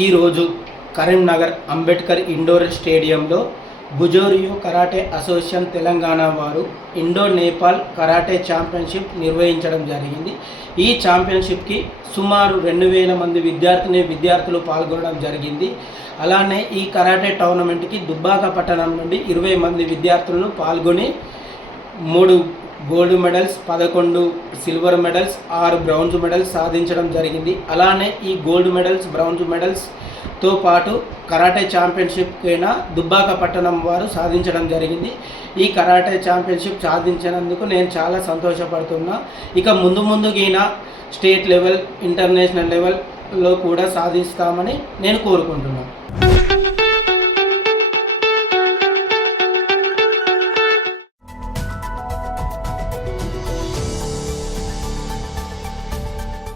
ఈరోజు కరీంనగర్ అంబేద్కర్ ఇండోర్ స్టేడియంలో గుజోరియో karate association Telangana వారు ఇండో నేపాల్ కరాటే ఛాంపియన్షిప్ నిర్వహించడం జరిగింది. ఈ ఛాంపియన్షిప్కి సుమారు 2000 మంది విద్యార్థులు పాల్గొనడం జరిగింది. అలానే ఈ కరాటే టోర్నమెంట్కి దుబ్బాక పట్టణం నుండి 20 మంది విద్యార్థులను పాల్గొని 3 gold medals, 11 silver medals, 6 bronze medals సాధించడం జరిగింది. అలానే ఈ గోల్డ్ మెడల్స్, బ్రౌంజ్ మెడల్స్తో పాటు కరాటే ఛాంపియన్షిప్కైనా దుబ్బాక పట్టణం వారు సాధించడం జరిగింది. ఈ కరాటే ఛాంపియన్షిప్ సాధించినందుకు నేను చాలా సంతోషపడుతున్నా. ఇక ముందుగైనా స్టేట్ లెవెల్, ఇంటర్నేషనల్ లెవెల్లో కూడా సాధిస్తామని నేను కోరుకుంటున్నాను.